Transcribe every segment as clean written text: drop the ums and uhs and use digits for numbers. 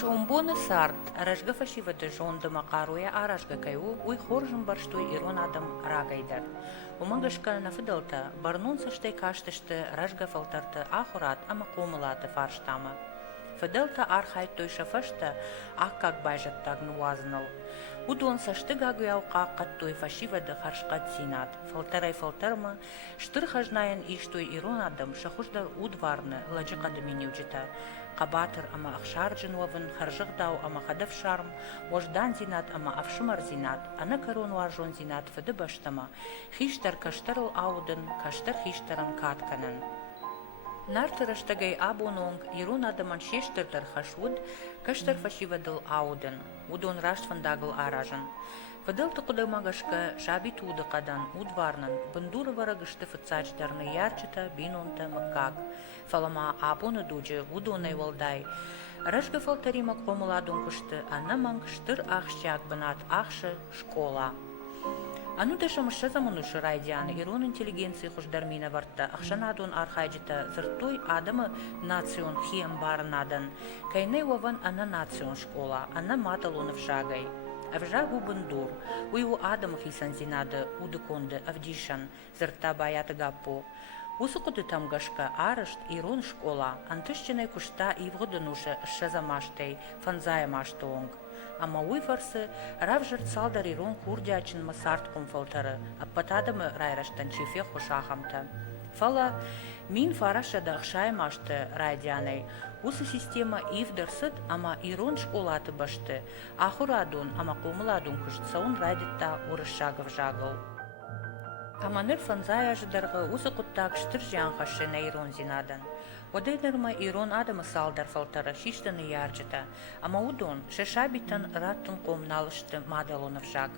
Шомбоны сарт, рожга фашивады жонды мақаруя арашга кайу, уй хоржын барштой ирон адам рагайдар. Умангашка нафыдалта, барнун саштай каштышты, рожга фалтарты ахурат, ама комылаты фарштамы. Фыдалта архайт той шафашта, аккак байжаттаг нуазнал. Удон сашты гагуяу қаққат той фашивады харшқат зинат. Фалтарай фалтарма, штыр хажнайын иштой ирон адам шахуждар удварны, ладжиқады менеуджита. Қабатыр ама ақшар жынуавын харжығдау ама қадав шарм, ождан зинат ама авшымар зинат, ана карон варжон зинат фыды баштама, хиштар каштарыл аудын, каштар хиштарын катканын. Нартырыштагай абононг ирон адаман шештырдар хашуд, каштар фашивадыл аудын, удон раштфандагыл аражын. Фыдылты кудаймагашка шаби туды қадан удварнын, бындуры варагышты фыцачдарны ярчыта бинонта маккак. Фалама апоны дуджы удонай валдай. Рашга фалтарима комыладун кышты, анаманг штыр ахщак бынат ахшы школа. Ану дашамыша заманушы райдианы ирон интеллигенции хуждармина варта, ахшанадун архайджита зыртой адамы национ хием барнадан. Кайнай ваван ана национ школа, ана маталунов шагай. Авжагу бандур, уйу адам хисан зинады, удыконды, авдишан, зырта баяты гаппу. Усукуды тамгашка арышт ирон школа, антышчинай кушта ивгодынуша шазамаштай, фанзая маштоонг. Ама уйфарсы равжырт салдар ирон курдячин масарт комфалтары, аппатадымы райраштан чифе хушахамта. Фала мин фарашада ахшай машты райдянай, усы система ивдырсыт, ама ирон школаты башты, ахурадун, ама комыладун кыштсаун райдитта урышагов жагыл. Аманыр фанзая жыдарғы усы құттак штыр жанхашы на ирон зинадан. Одайдарма ирон адамы салдар фалтара шиштаны ярчыта, ама удон шешабитан раттын ком налышты мадалонов жак.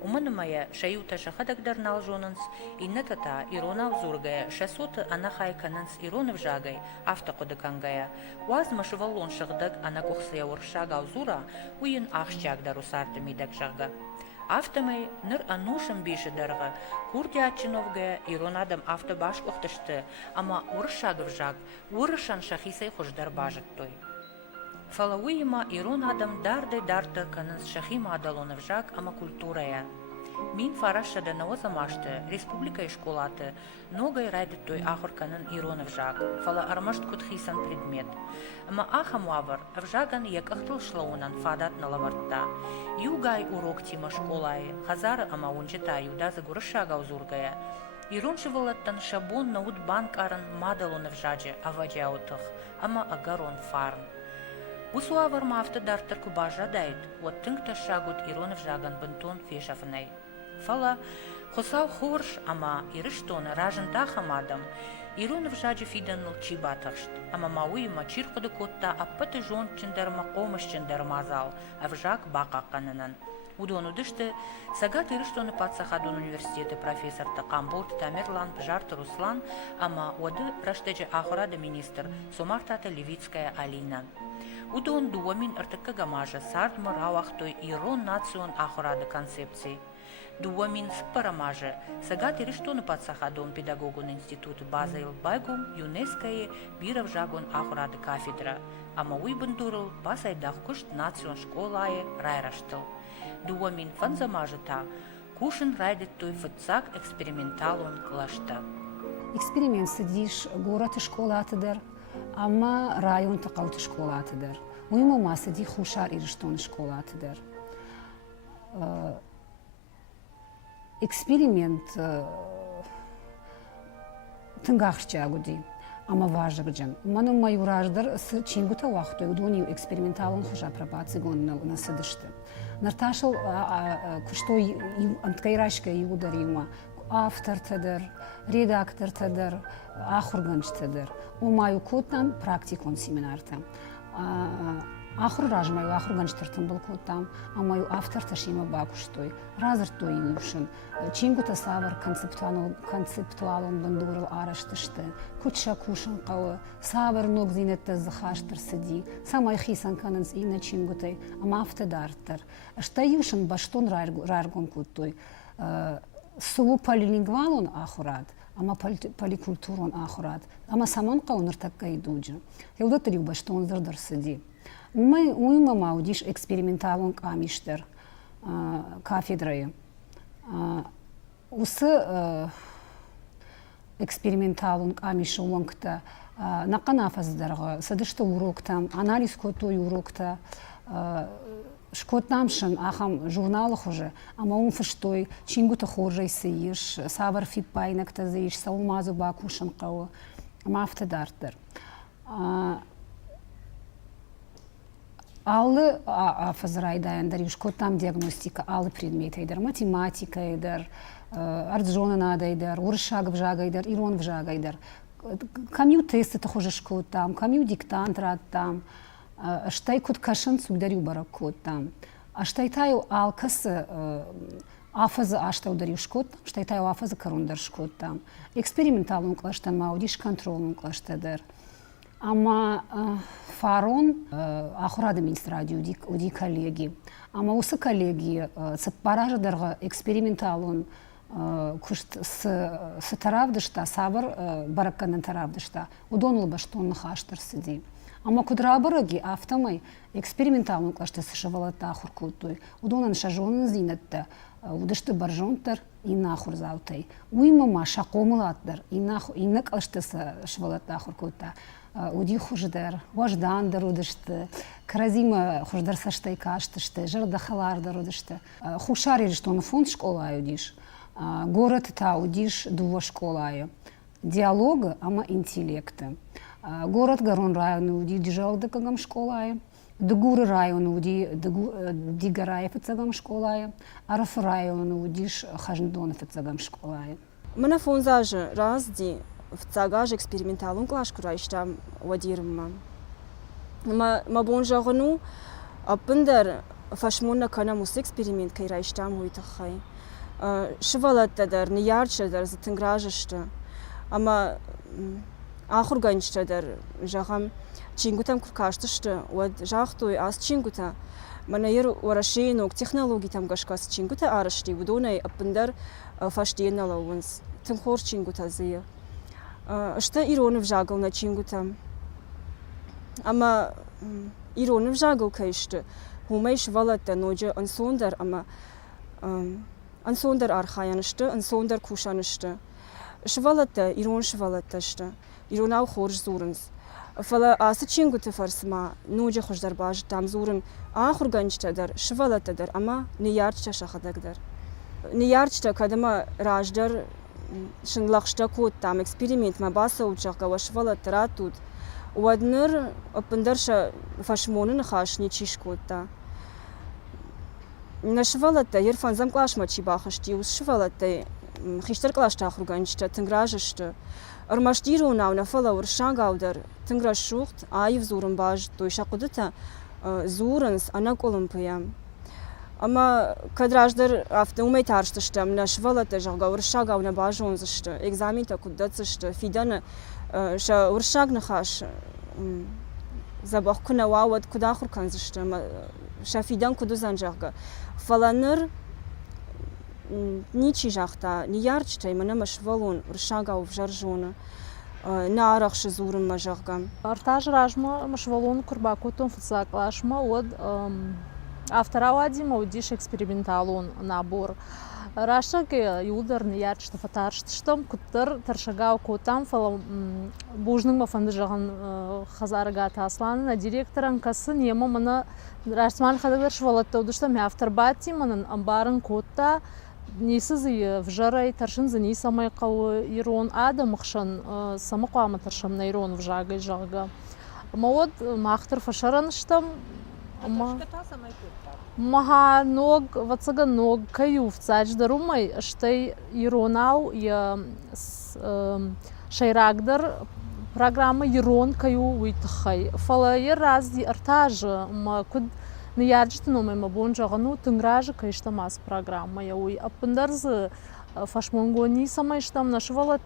Уманымая шаюта шахадагдар налжонынс, иннатата ирон авзургая шасоты ана хайканынс иронов жагай автокодыкангая. Уазма шывалон шағдаг ана кухсыя уршага авзура уйын ахшчагдар усарды мидак жага. Автомай ныр анушым бейші дарға, курди атчиновгая ирон адам авто баш ұқтышты, ама урышагов жаг, урышан шахисай хуждар бажыт той. Фалауима ирон адам дарды дарты канынс шахи мадалонов жаг, ама культурая. Мин фарашада навозамашты, республика и школаты, ногай райдет той ахурканын иронов жаг, фала армашт кутхисан предмет. Ама ахамуавар, авжаган як ахтыл шлаунан фадат налаварта. Югай урок тима школай, хазар ама унчита юда загурышага узургая. Иронши валаттан шабон наут банк аран мадалонов жаджи авадяутых, ама агарон фарн. Усуавар мафты дартыр кубажа дайт, вот тыңта шагут иронов жаган бынтон фешафнай. Фала хосау хорш ама ирыштоны ражынта хамадам, иронов жаджи фиданыл чибатаршт, ама мауима чиркуды котта аппаты жон чындарма комыш чындармазал, авжак бақаққанынан. Удону дышты, сагат ирыштоны патсахадун университеты профессорта Камболт Тамерлан Жарты Руслан, ама оды раштеджи ахурады министр Сомартата Левицкая Алина. Удон дуамин артыкка гамажа сардмы рауахтой ирон национ ахурады концепции. Дуамин спарамажа сагат ирыштоны патсахадун педагогун институт базаил байгум ЮНЕСКО биров жагон ахурады кафедра, ама уйбындурыл пасайдах кушт национ школае райраштыл. Дуамин фанзамажыта, кушын райдет той фыцак эксперименталон клашта. Эксперимент сидиш город школатыдыр, ама район тақалты школатыдыр. Уйма масыди хушар ирыштон школатыдыр. Эксперимент тыңғақшча гуди, ама важыгджан. Ману маюраждар с чингута вахтой удони эксперименталон хуша пробаци гоннал насыдышты. Нарташыл куштой анткайрашка юдар юма автор тадыр, редактор тадыр, ахурганчтедер. Умаю котам практикон семинартам. Ахур ражмаю ахурганчтертам был котам, а мою автор ташима бакуштой. Разр то юшин. Чингута савар концептуалон бандурал араштышты. Кутша кушан кавы. Савар ног зинетте захаштыр сиди. Самай хисан кананс ина чингутай. Ама автедартер. Шта юшин баштон раргон куттой. Сулу полилингвалон ахурат. Ама поликультурон ахурат. Ама самон кауныр такка идуджи. Елда трю баштон зырдыр сиди. Уйма маудиш эксперименталон камиштер кафедрае. Усы эксперименталон камиш улонкта нақанафаздарға, садышты уроктам, анализ котой урокта, шкотнамшын ахам журналах уже, ама он фыштой, чингута хоржай сыйыш, савар фипайнакта зыйыш, саумазу бакушын қауы, ама автодартыр. Аллы фазрайдайындар, юшкотам диагностика, аллы предметайдар, математикайдар, артжонанадайдар, урышаг вжагайдар, ирон вжагайдар. Камю тесты тахоже шкотам, камю диктант раттам, штай кут кашын сугдарю баракотам. Аштайтаю алкасы афазы аштаудар юшкотам, штайтаю афазы карундар шкотам. Эксперименталун клаштан маудиш контролун клаштадар. Ама фарон ахурады министради уди коллеги. Ама усы коллеги цеппараждарға эксперименталун кушт с таравдышта, сабыр баракканын таравдышта. Удонлы баштонны хаштыр сиди. Ама кудрабырыги автомай эксперименталун клашты сышывалата ахуркутой. Удонын шажонын зинетті. Удышты баржонтар инна ахурзаутай. Уймама шақомылаттыр. Инна клашты сышывалата ахуркута. Уди хуждар, важдандар удышты, кразима хуждар саштай каштышты, жардахалардар удышты. Хушари что он фонд школаю диш, город та удиш дува школаю. Диалога, ама интеллекта. Город Гарон район уди дижалда кагам школаю. Дгур район уди дигараев цагам школаю. Араф район удиш хажндон цагам школаю. Мана фонзажа разди. В цагаж эксперименталун клашку райштам вадирма. Ма бонжагну апындар фашмонна кана мус эксперимент кай райштам уйтахай. Швалаттадар, ниярчадар затынгражышты. Ама ахурганчтадар жагам чингутам куркаштышты. Вад жахтой ас чингута. Манайыр урашейнок технологий там гашкас чингута арашти. Вудонай апындар фаштиеналауынс. Тымхор чингута зия. Что иронов жагал на чингута. Ама иронов жагал кайшты. Хумайш валата ноджа ансондар, ама ансондар архаянышты, ансондар кушанышты. Швалата, ирон швалаташты. Иронау хорж зурынс. Фала асы чингута фарсма, ноджа хождар баж там зурын. Ахурганчтадар, швалатадар, ама неярчта шахадагдар. Неярчта кадама раждар шынлақшта код там эксперимент ма баса учаққа вашвала таратут. Уадныр апындарша фашмонын хашни чиш кодта. Нашвалата ерфанзам клашма чибахашти, усшвалата хиштар клашта ахурганчта, тынгражышты. Армаштиру науна фала уршагаудар, тынграж шухт, айв зурын баж, тойша кодыта зурынс анак олымпыям. Ама кадраждар автоумей тарштыштам, нашвалата жага уршага на бажонзышты, экзамента куддацышты, фидана ша уршагны хаш забах куна вауад куда хурканзышты, ша фидан кудузан жага. Фаланыр ничи жахта, ни ярчтай, мана машвалон уршага в жаржона, на арахши зурын мажага. Артаж ражма машвалон курбакутон фуцаклашма от автора вадима удиш эксперименталон набор. Рашаке юлдар ниярчты фатарштыштым, куттыр таршагау котам фала бужның мафанды жағын хазарыга тасланы, директоран касы нема мына рашман хадагдар швалатта удыштам автор бати мынын амбарын котта несіз в жарай таршын за несамай қауы ирон ада мықшын самы қуамы таршым на ирон в жагай жага. Мауд мақтыр фашараныштам, Маха ног, вацага ног каю в цач дарумай, штай иронау я شيراقدر программа يرون كيو ويتخي فلا يراز دي ارتاج ما كد نيارجتنو ما بونجا غنو تنراج كيشتا ماس программа يوي ابندرز فاشمونغوني самайштам нашвалат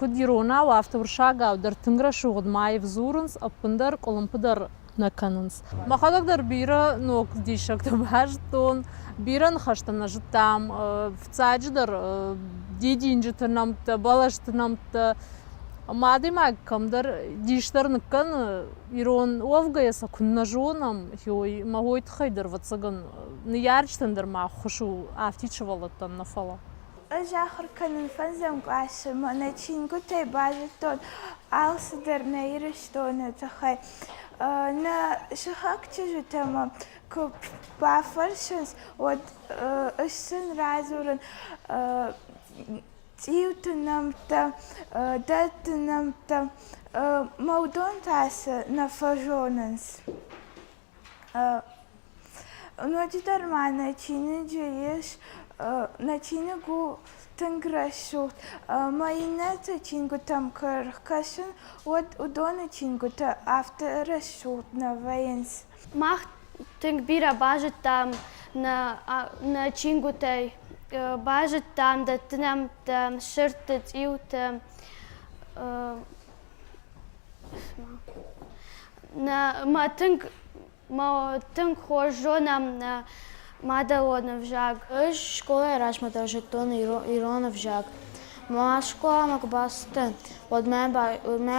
كد يرونا وافتورشاغا در تنغرا شغد ماي взурнс апндер колумпдар наканнс махадагдер бира нок дишак табажтон биран хаштана жтам в цадждер дидинжтнамт балаштнамт мадимак камдар диштарнкан ирон овгаяса куннажонам хой магойт хайдер вацаган ниярчтендер ма хушу афтичвалатан нафала Жахар канын фанзам классы маначин гутай бажтон алсдер нейрштон тахай на шахакче жутама ку бафаршенс от ысын разурын тиутнамта датнамта маудон тасы на фажоненс ночитар мана чины джееш начина гу танграшут майната чингу там каркашен от удона чингута авторашут на военс мах тинг бира бажет там на чингутай бажет там да тнам там шертет иут на матинг хожонам на Мадалона в жаг. Школа рашмата жектон Ирона в жаг. Моя школа макбастен. От мен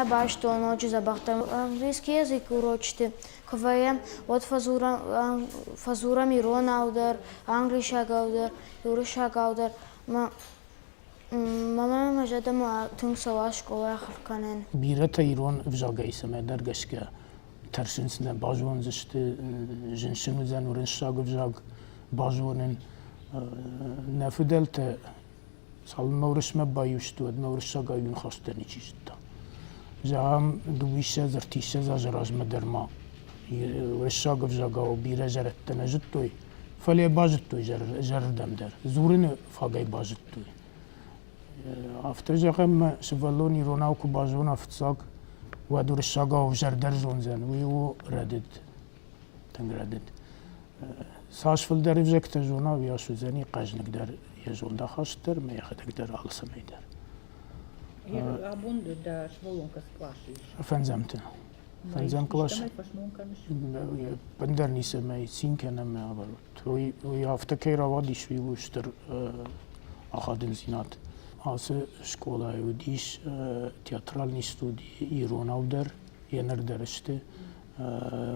баш то ночи забахтам английский язык урочите. КВМ от фазурам Ирона удар, английша удар, юриша удар. Мама мажадам тунг сава школа хавканен. Бирата Ирон в жага исаме даргашка. Таршинсне бажон зашты женщину занурен шаг в жаг. باجونن نفدلت صال مورش مبايوشتو مورش شاقايون خاصتني چيشتا جام دويشة زرتيشة زاجراج مدرما ورشاقا في جاقاو بيرا جرتنا جتوي فلي باجتوي جردم در زورن فاقاي باجتوي افتر جاقم شفالوني روناوكو باجونا فتساق وادو رشاقاو جردر جونزن ويو ردد تنگردد ساش فل در وجك تجونا ويا شو زني قاجنك در يجول دا خاشتر ما ياخدك در على سميدر Abund da švolunkas klašiš. فنزم كلاش بندر نيسمي سين كان ما عبرت ويا افتكر وادي شوي وشتر اخذن زينات اس شكولا وديش تياترالني ستودي ايرون اودر ينر درشته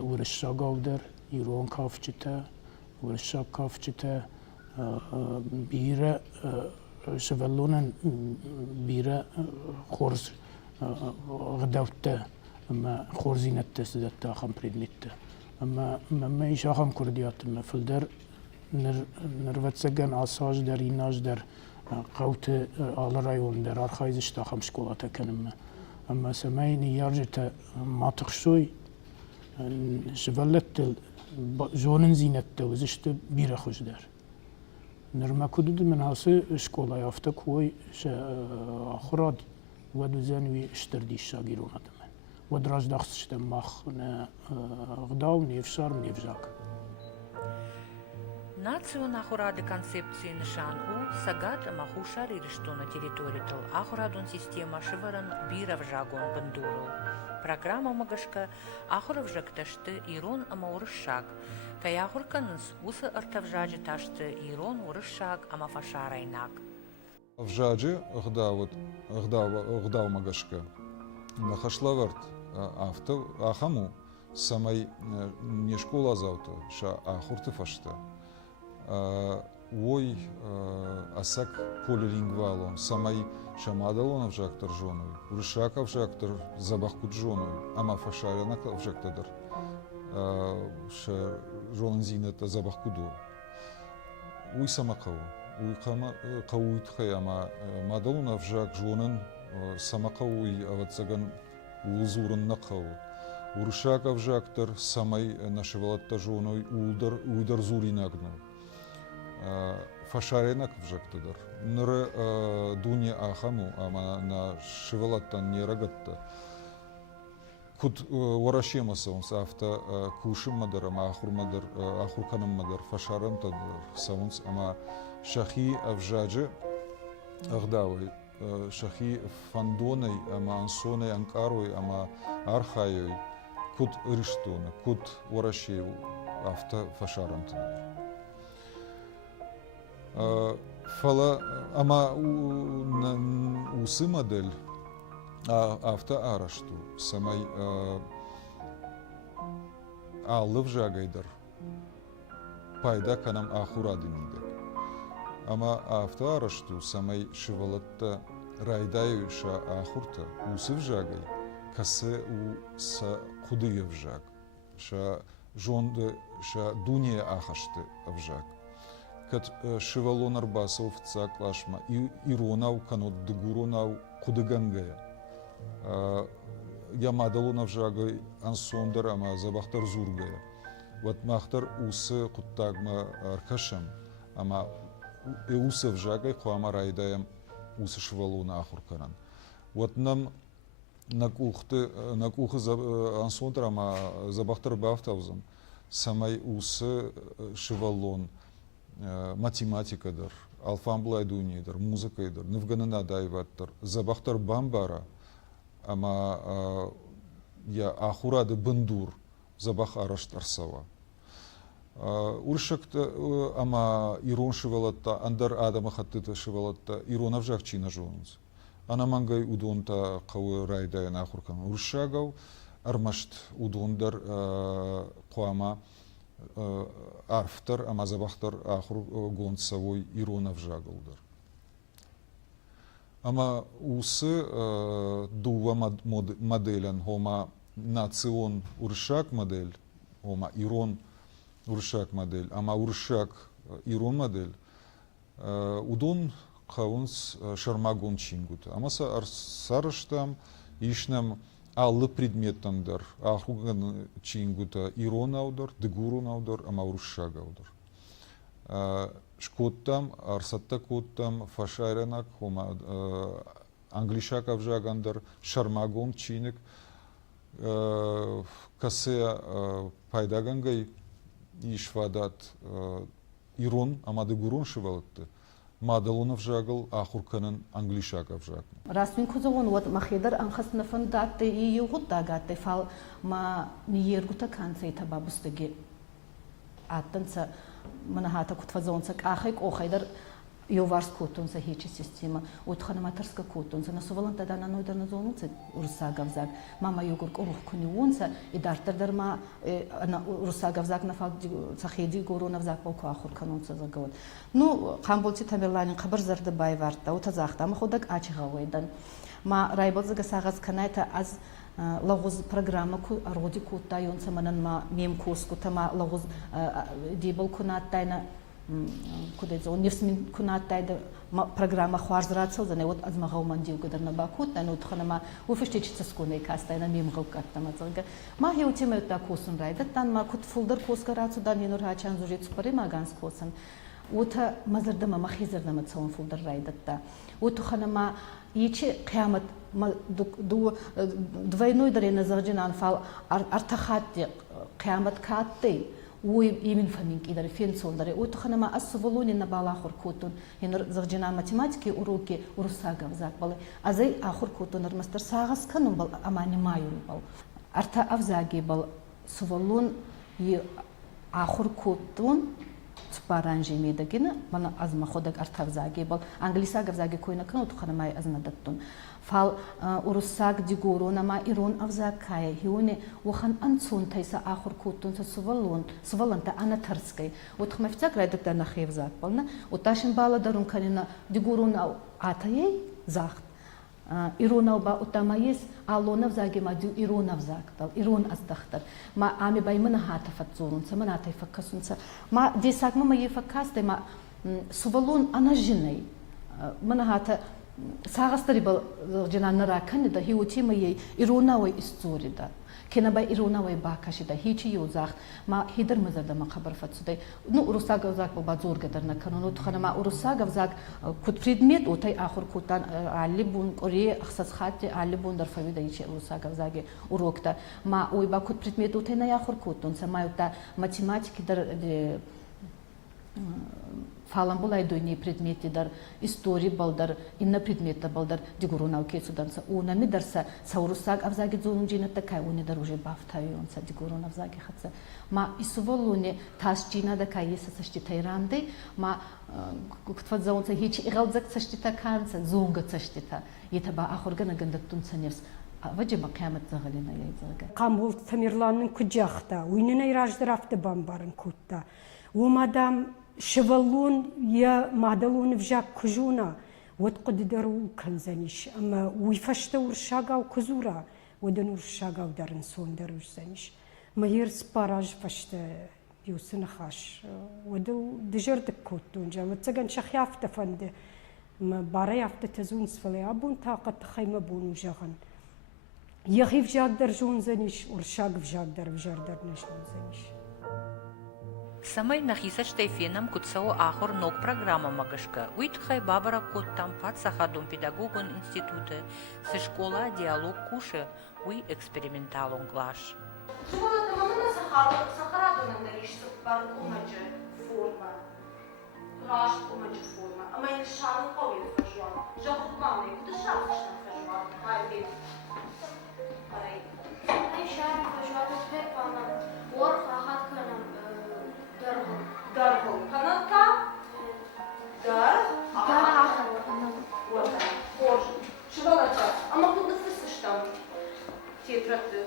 ورشاق اودر ايرون كافچته ورشاق كافچته بيره شفلونن بيره خورز غدوته اما خورزينت تسدت خم بريدلت اما ايش خم كرديات ما فلدر نرفت سجن عصاج در يناج در قوت على رايون در ارخايزش تا خم شكولاتا كان اما سمايني يرجت ما تخشوي شفلت جونن زينت وزشت بيره خوش در نرما كدد من هاسه شكولا يافتا كوي اخراد ودوزنوي اشتردي الشاقيرون هذا ودراج داخل ماخ غداو نيفشار نيفجاك Нацию нахурады концепции нишан у сагат махушари решту на территории тал ахурадун система шиваран биров жагон бандуру. Программа магашка ахуров жакташты ирон амаурышак. Каяхурканс усы артавжаджи ташты ирон урышак амафашарайнак. Вжаджи гдау магашка. Нахашлаверт автов ахаму самай не школа завто ша ахурты фашта. Ой асак полилингвалон самай шамадалон вжактар жону уршака вжактар забахкут жону ама фашаряна вжактадар ша жон зинета забахкуду уй самакау уй кама кауит хаяма мадалон вжак жонен самакауй аватсаган улзурын накау уршака вжактар самай нашивалатта жону уйдар зуринагну фашаренак вжактыдыр. Ныры дуне ахаму, ама на шивалаттан не рагатта. Кут уарашемаса он сафта кушим мадар, ама ахурканам мадар, фашарам тадыр саунс, ама шахи авжаджи ахдавай, шахи фандоной, ама ансоной анкаруй, ама архайой, кут риштона, кут уарашев авто фашарам тадыр. Фала, ама усы модель, авто арашту, самай аллыв жагайдар, пайда канам ахурады мидек. Ама авто арашту, самай шивалатта райдаю ша ахурта, усыв жагай, касы у са худыев жаг, ша жонды, ша дуния ахашты авжаг. Кат шивалон арбасов цаклашма, иронау канот дегуронау кудыгангая. Ямадалунав жагай ансондар, ама забахтар зургая. Вот махтар усы куттагма аркашам, ама усов жагай хуама райдаем усы шивалона ахуркаран. Вот нам на кухты ансондар, ама забахтар бафтаузам, самай усы шивалон. Математикадыр, алфамблайдунидыр, музыкайдыр, нывганына дайваттыр, забахтар бамбара, ама я ахурады бындур, забах араштарсава. Уршакта ама ирон шивалатта, андар адама хаттыта шивалатта, иронав жакчина жоныз. Ана мангай удонта кавы райдайын ахуркан. Уршагау армашт удондар куама арфтар, ама забахтар ахур гонцавой иронав жагалдар. Ама усы дува моделен, хома национ уршак модель, хома ирон уршак модель, ама уршак ирон модель, удон каунс шармагон чингута. Ама сарыштам ишнам аллы предметтандар, ахуган чингута иронаудар, дегуронаудар, ама уршагаудар. Шкоттам, арсатта коттам, фашайренак, хома англишак авжагандар, шармагон чиник, касея пайдагангай ишвадат ирон, ама дегурон шивалатты. Мадалонов жагал, ахурканын англишак авжак. Расмин кузовон вот махидар анхасна фандатты и югут дагатты фал ма ниергута канцей табабустыги аттанца манахата кутфазонца кахайк охайдар Йоварс кутунца хичи система, утханаматарска кутунца, насуваланта дана нойдарна зонуца урсагавзак, мама югурк орух кунюунца, и дартардарма урсагавзак нафал цахеди горонавзак полку ахур канунца загавод. Ну, хамболци тамерланин хабар зардабай варта, утазахта, ама ходак ачигавайдан. Ма райболзага сагаз канайта аз лагуз программа ку роди кутта юнца манан ма мем куску тама лагуз дибл кунаттайна куда это он не смин кунаттайда программа хварзрацел за не вот аз магау мандил гадар на бакут на вот ханама уфештечица скуной кастайна мем галкаттама зага ма я утиме та кусын райда тан ма кут фулдар кускарацу дан енур хачан зужит спари маганс кусын ута мазардама махизардама цон фулдар райдатта вот ханама ичи қиямат двойной дарена зарджинан фал артахатти қиямат катты уй имин фаминг идар фенсон даре ой туханама ассуволони на балахур кутун инер зарджинан математики уроки урусага взакбалы азай ахур кутун мастер сагас канун бал амани майун бал арта авзаги бал суволон и ахур кутун спаранжи медагина мана азма ходак артавзаги бал англисага взаги койна кану туханамай азнадаттун фал урусаг дигуру нама ирон авзакая хиуне ухан анцун тайса ахур кутун суваланта анатарской вот хмафтяк райдакта на хевзак бална уташин бала дарун канина дигуру на атаей захт ирона ба утамаес алона взаги ма ирона взак дал ирон аздахтар ма ами баймана хата фатзурун самана тай факасунца ма десак ма ефакасте ма сувалон анажиней мана хата ساغستري جنان راكن ده هيوتي مي إيرونا وإستوري ده كنا با إيرونا وباكاش ده هيجي يوزاخ ما هيدر مزر ده ما خبر فتسده نو أروساغ وزاك ببازور قدر نكنو تخنا ما أروساغ وزاك كود بريدميت وتي آخر كودان علبون قريه أخصص خاتي علبون در فوي ده يجي أروساغ وزاك أروكتا ما ويبا كود بريدميت وتي نا آخر كودون سما يوتا математики در falan bulay duyni предмети дар истории балдар инна предмета балдар дигуру науке суданса унами дарса саурусаг авзаги зунжина такай уни дар уже бафтавионса дигуру навзаги хатса ма исуволуни тасчина да кайеса сашти тайранды ма кутфат заунса хичи игалзак сашти таканса зунга саштита етаба ахургана гандаттун саневс ваджиба қиямат загалина яйзага قامول تميرلانن كجاختا ويننا يراجدر افت بامبارن كوتا ومادام شفلون يا معدلون فجاك كجونا وتقدروا كنزنيش اما ويفشتوا ورشاقا وكزورا ودنور الشاقا ودارن سون دروش زنيش ما يرس باراج فشت يوسن خاش ودو دجر دكوتون جا وتسقن شخيافتا فند ما باري يافتا تزون سفلي ابون طاقة خيمة بون وجغن يغي فجاك درجون زنيش ورشاق فجاك درجار درنشون زنيش Самай нахисачтай фенам кутсао ахор ног программа магашка. Уитхай бабара коттам пат сахадум педагогон институте. Се школа диалог куше. Уи эксперименталон глаш. Школата мамана сахарадо намериш супар умаджа форма. Раш умаджа форма. Ама и шан хови фажуан. Жахот мамне, куда шафиш на фажуан? Хайди. Парай. Ай шан фажуан тепер пана. Ор рахат канам. Даргон. Канатка? Дар? Дар. Вот она. Боже. Шивалача. Ама куда фысыш там? Тетраты.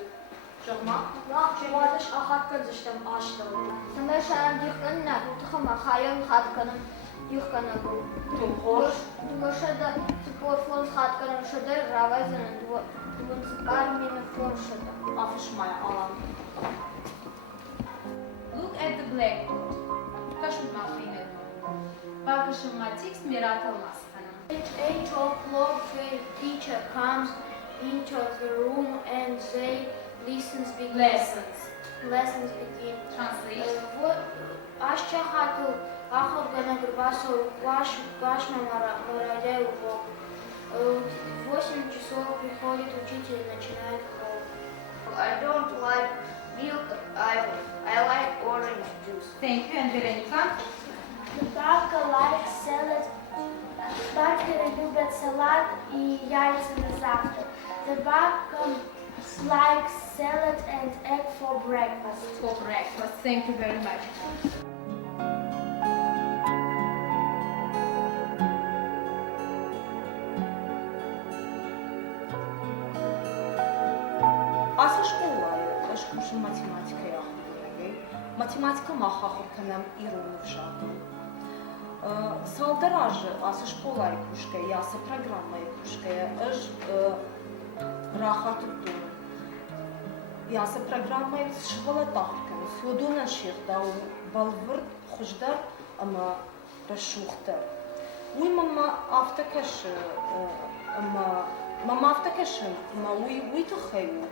Жагма? لا شوادش أخذ كنزش تم أشتغل. تمشي عند يخنا تخم خايم خد كنم يخنا بو. تمخوش. تمشي ده سبور فون خد كنم شده راوزن دو سبار من فون شده. Afış maya alan. Look at the blackboard. Kaşın mahine. Bakışın matix mirat olmaz hanım. At 8 o'clock the teacher comes into the room and they lessons begin. Translate. Ашча хату ахор гана грбасо ваш мараде урок. В 8 часов приходит учитель и начинает урок. I don't like milk. I like orange juice. Thank you. And Veronica? Бабка likes salad. Бабка любит салат и яйца на завтрак. The бабка likes salad and egg for breakfast. For breakfast. Thank you very much. Аса школае, шкушын математика яхудырагай. Математика махахурканам иронов жагам. Салдаражы аса школае кушкая, аса программае кушкая, ыж рахатутту. Яса программае школа тахкан, судуна ширдау, балвыр хуждар, ама рашухтар. Уй мама автокаши, мама автокаши, ма уй тахаю.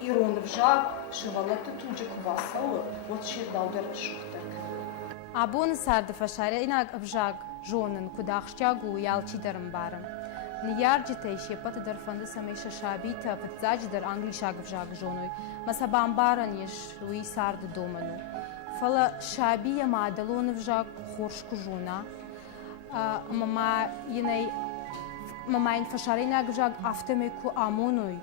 Иронов жаг, шивалата туджик васау, вот ширдау дершухтак. Абон сард фашаре инак абжаг жонын кудахшчагу ялчи дармбарам. Нияр житейши пат дарфанды самейша шабита патзач дар англишаг абжаг жоной. Масабамбаран еш луи сард доману. Фала шабия маадалон абжаг хоршку жона. Мама ин фашаре инак абжаг автомеку амонуй.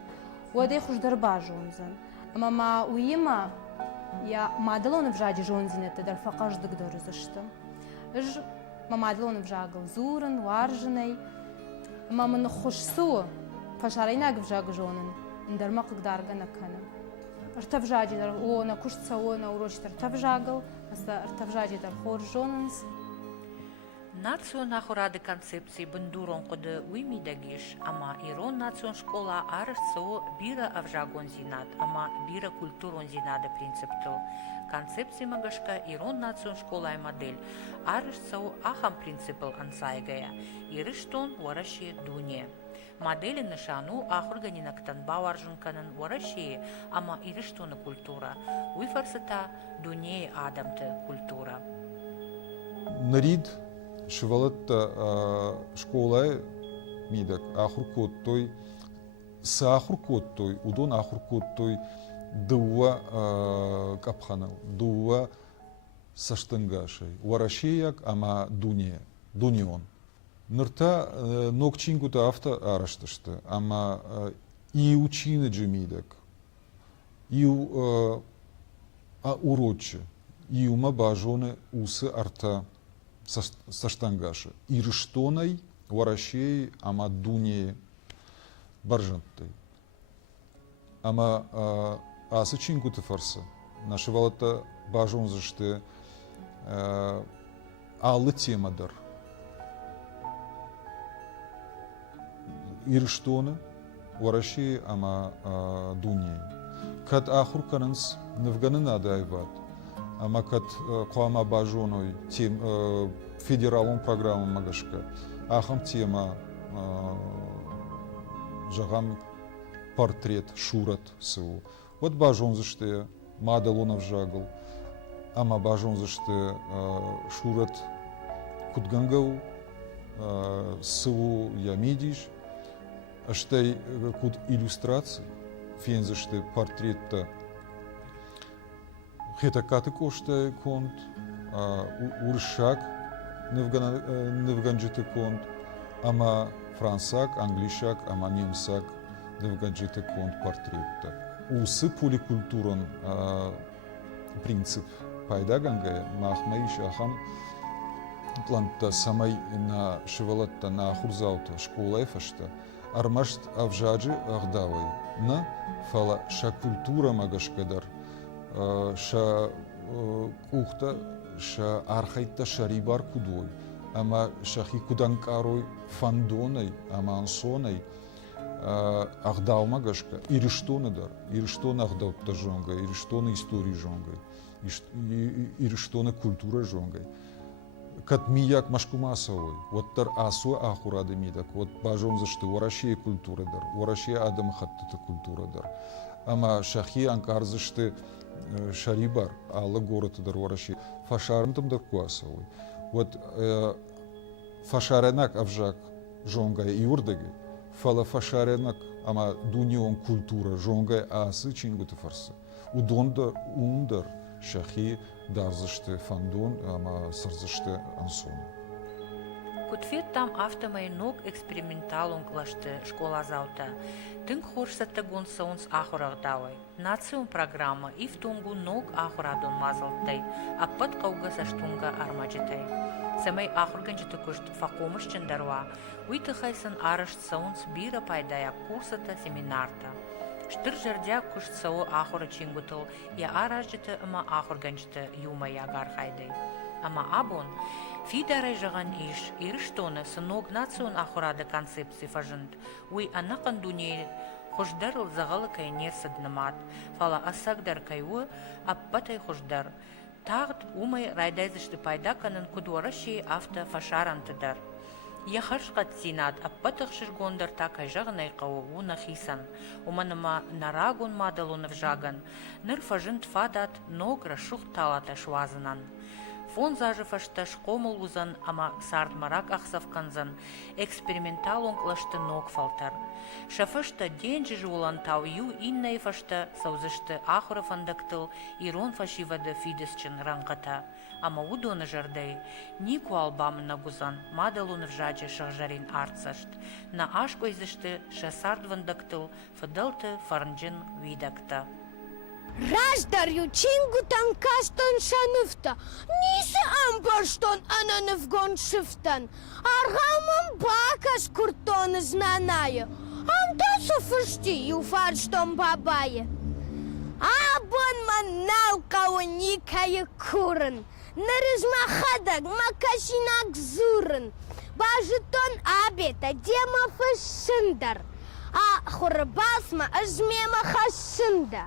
وده خوش در باجون زن اما ما ویما یا مادلون فجاج جون زنت در فقاش دقدر زشتم اج ما مادلون فجاج زورن وارجني اما من خوش سو فشارينا فجاج جونن در ما قدر جنا كنا ارتفجاج در او نكوش سوونا وروش ارتفجاجل بس ارتفجاج در خور جوننس Национ ахурады концепции бандурон коды уймидагиш, ама ирон национ школа арышцо бира авжагон зинат, ама бира культурон зинада принциптыл. Концепции магашка ирон национ школа и модель арышцо ахам принципл ансайгая, ирыштон вараши дуне. Модели нышану ахурганинактан баваржынканын вараши, ама ирыштоны культура, уйфарсыта дуне адамты культура. Нарид шывалатта школа мидак ахур коттой сахур коттой удон ахур коттой дуа капханал дуа саштангашей варашеяк ама дунион нырта нокчингута авто араштышты ама и учины джимидак и урочи и ума бажоны усы арта саштангаши. Ирыштонай, варашей, ама дуне баржантай. Ама асы чингуты фарса. Наши валата бажон зашты алы темадар. Ирыштоны, варашей, ама дуне. Кад ахур кананс навганы надо айват. Ама кад қуама бажоной федералон программа магашка. Ахам тема жағам портрет шурат сыву. Вот бажон зашты мадалонов жагыл. Ама бажон зашты шурат кудгангау сыву ямидиш. Аштай куд иллюстрации. Фен зашты портретта Хетакаты коштай конт, уршак невганджиты конт, ама франсак, англишак, ама немсак невганджиты конт портретта. Усы поликультурон принцип пайдагангая, махмаиш ахам планта самай на шевалатта на хурзаута школа эфашта, армашт авжаджи ахдавай, на фала ша культура магашкадар. Ша кухта, ша архайта шарибар кудой, ама шахи куданкарой фандоной, ама ансоной, ахдау магашка, ириштоны дар, ириштоны ахдау тажонга, ириштоны истории жонга, ириштоны культура жонга. Кат мияк машкумасовой, вот тар асу ахурады мидак, вот бажон зашты, варашия культура дар, варашия адам хаттата культура дар, ама шахи анкар зашты, шарибар, алла город дар вараши, фашарым там дар куасовой. Вот фашаренак авжак жонгая и урдаги, фала фашаренак ама дунион культура жонгая асы чингуты фарса. Удонда ундар шахи дарзашты фандон ама сарзашты ансон. Кутфет там автомай ног эксперименталон клашты школа заута. Тынк хорсатта гон саунс ахурах давай. Национ программа и в тунгу ног ахурадон мазалтай, а под кауга саштунга армаджитай. Самай ахурганджиты кушт факомыш чендарва, уйтахайсан арашт саунс бира пайдая курсата семинарта. Штыр жердя кушт сау ахура чингутыл, я аражджиты ама ахурганджиты юма ягар хайдай. Ама абон фидарай жаган иш, ирыштоны сыног национ ахурады концепции фажынт, уй анакан дуне хождарыл загалы кайнер саднамат, фала асагдар кайвы, аппатай хождар. Тағд умай райдайзышты пайдаканын кудуараши авто фашарантыдар. Яхашқат синат аппатық шыргондар такай жағынай қауы уна хисан, уманыма нарагон мадалунов жаган, ныр фажынт фадат ног рашух талата швазынан. Фон зажыфашта шкомыл узан, ама сардмарак ахсавканзан, экспериментал онклашты ног фалтар. Шафашта денжі жулан тау ю иннай фашта саузышты ахура фандактыл, ирон фашивады фидесчен ранқата. Ама удоны жардай, нику албамы нагузан, мадалунов жаджы шағжарин арцашт. На ашкой зышты шасард вандактыл, фадалты фарнджин видакта. Раздар ючингу танкастон шануфта, нисе амбарштон ананывгон шифтан, аргамын бакас куртоны знанаю, амтасу фышти юфарштон бабае. Абон манал кауникая курын, Нырыжма хадак, макашинак зурын. Бажытон абета, дема фашындар. А хурбасма ажмема хашында.